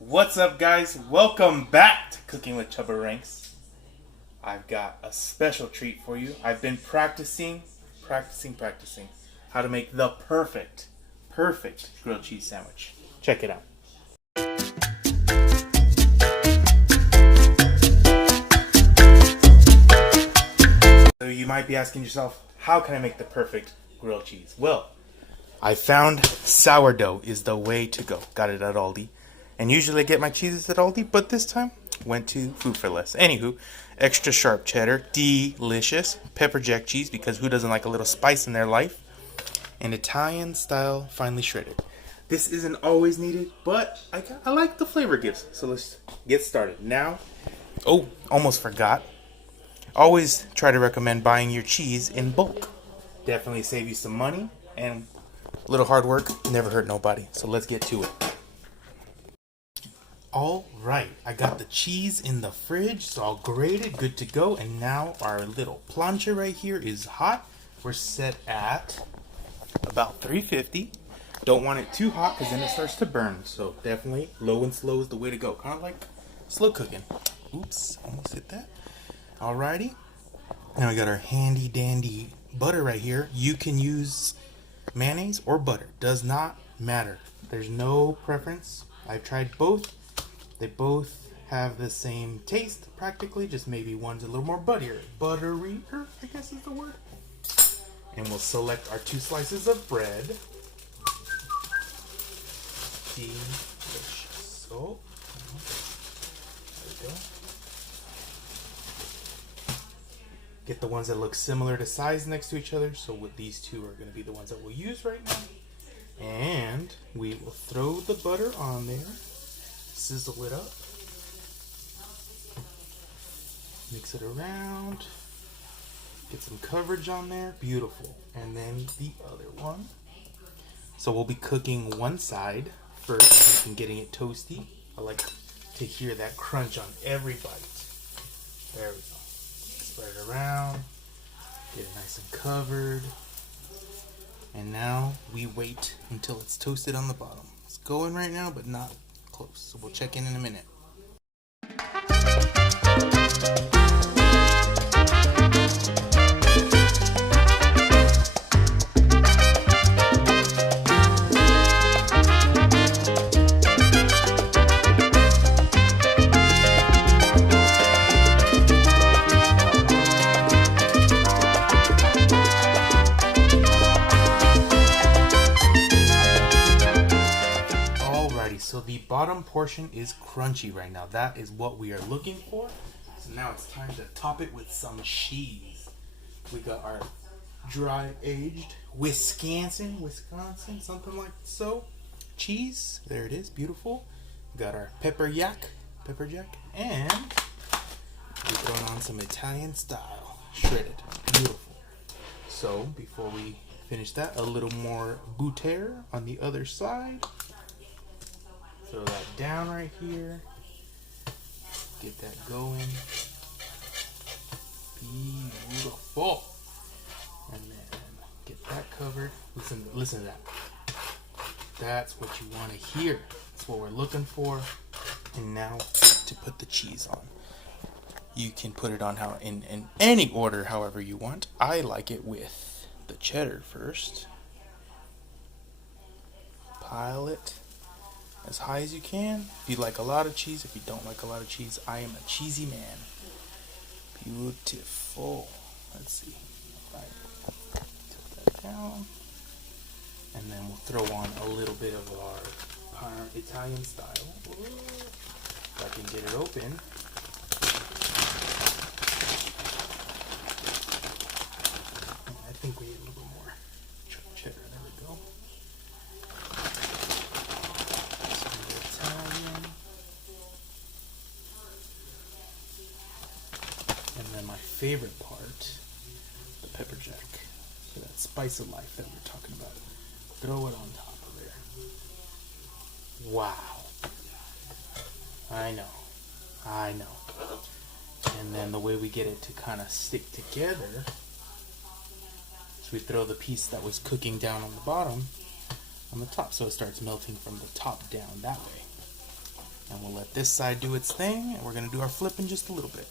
What's up, guys? Welcome back to Cooking with Chubaranks. I've got a special treat for you. I've been practicing how to make the perfect grilled cheese sandwich. Check it out. So you might be asking yourself, how can I make the perfect grilled cheese? Well, I found sourdough is the way to go. Got it at Aldi. And usually I get my cheeses at Aldi, but this time went to Food for Less. Anywho, extra sharp cheddar, delicious. Pepper jack cheese, because who doesn't like a little spice in their life? And Italian style finely shredded. This isn't always needed, but I like the flavor it gives. So let's get started. Now, almost forgot. Always try to recommend buying your cheese in bulk. Definitely save you some money, and a little hard work never hurt nobody. So let's get to it. Alright, I got the cheese in the fridge, so I'll grate it, good to go. And now our little plancha right here is hot. We're set at about 350. Don't want it too hot because then it starts to burn. So definitely low and slow is the way to go. Kind of like slow cooking. Oops, almost hit that. Alrighty. Now we got our handy dandy butter right here. You can use mayonnaise or butter. Does not matter. There's no preference. I've tried both. They both have the same taste, practically, just maybe one's a little more butterier, I guess is the word. And we'll select our 2 slices of bread. Delicious. So, there we go. Get the ones that look similar to size next to each other. So with these 2 are going to be the ones that we'll use right now. And we will throw the butter on there. Sizzle it up. Mix it around. Get some coverage on there. Beautiful. And then the other one. So we'll be cooking one side first and getting it toasty. I like to hear that crunch on every bite. There we go. Spread it around. Get it nice and covered. And now we wait until it's toasted on the bottom. It's going right now, but not close. So we'll check in a minute. So the bottom portion is crunchy right now. That is what we are looking for. So now it's time to top it with some cheese. We got our dry aged Wisconsin, something like so. Cheese. There it is, beautiful. We got our pepper jack, and we throw on some Italian style shredded. Beautiful. So before we finish that, a little more butter on the other side. Throw that down right here. Get that going. Beautiful. And then get that covered. Listen to that. That's what you want to hear. That's what we're looking for. And now to put the cheese on. You can put it on in any order, however you want. I like it with the cheddar first. Pile it as high as you can. If you like a lot of cheese, if you don't like a lot of cheese, I am a cheesy man. Beautiful. Let's see. Right. Tilt that down. And then we'll throw on a little bit of our Italian style. If I can get it open. I think we need a little more cheddar. There we go. And then my favorite part, the pepper jack. So that spice of life that we're talking about. Throw it on top of there. Wow. I know. And then the way we get it to kind of stick together is we throw the piece that was cooking down on the bottom on the top, so it starts melting from the top down that way. And We'll let this side do its thing, and we're gonna do our flip in just a little bit.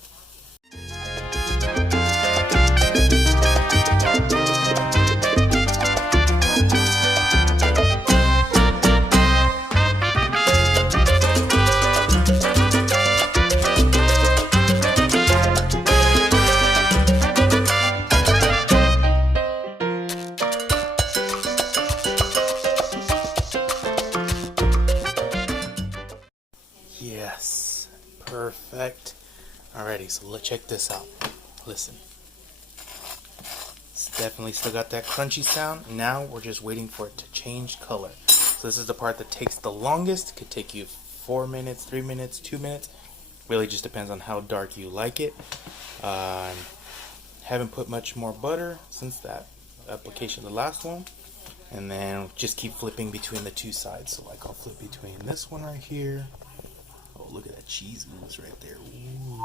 Yes, perfect. Alrighty, so let's check this out. Listen, it's definitely still got that crunchy sound. Now we're just waiting for it to change color. So this is the part that takes the longest. It could take you 4 minutes, 3 minutes, 2 minutes. Really just depends on how dark you like it. Haven't put much more butter since that application, the last one. And then just keep flipping between the two sides. So like I'll flip between this one right here. Oh, look at that cheese ooze right there. Ooh.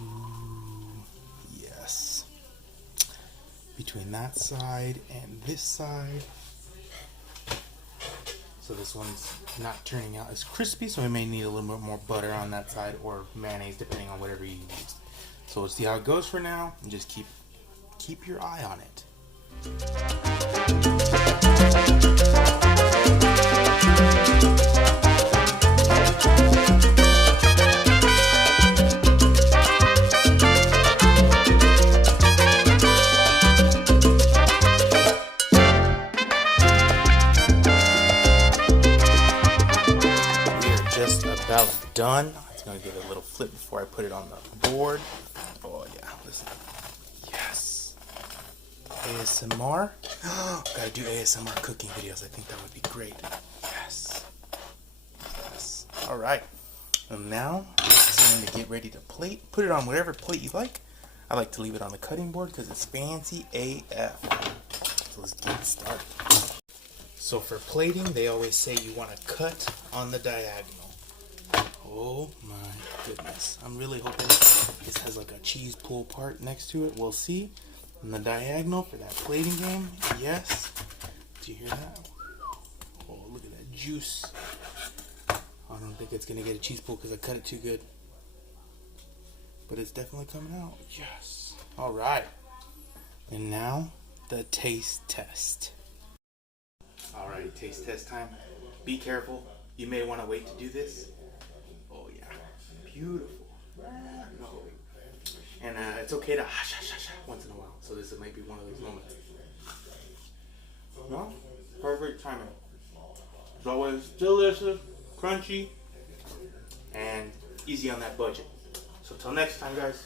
Ooh. Yes. Between that side and this side. So this one's not turning out as crispy, so we may need a little bit more butter on that side or mayonnaise, depending on whatever you use. So we'll see how it goes for now, and just keep your eye on it. About done. It's gonna give it a little flip before I put it on the board. Oh yeah, listen. Yes. ASMR. Gotta do ASMR cooking videos. I think that would be great. Yes. Yes. All right. And now it's time to get ready to plate. Put it on whatever plate you like. I like to leave it on the cutting board because it's fancy AF. So let's get started. So for plating, they always say you want to cut on the diagonal. Oh my goodness. I'm really hoping this has like a cheese pull part next to it. We'll see. And the diagonal for that plating game. Yes. Do you hear that? Oh, look at that juice. I don't think it's going to get a cheese pull because I cut it too good. But it's definitely coming out. Yes. All right. And now the taste test. All right, taste test time. Be careful. You may want to wait to do this. Oh yeah, beautiful. And it's okay to once in a while. So this might be one of those moments. No, perfect timing. It's always delicious, crunchy, and easy on that budget. So till next time, guys.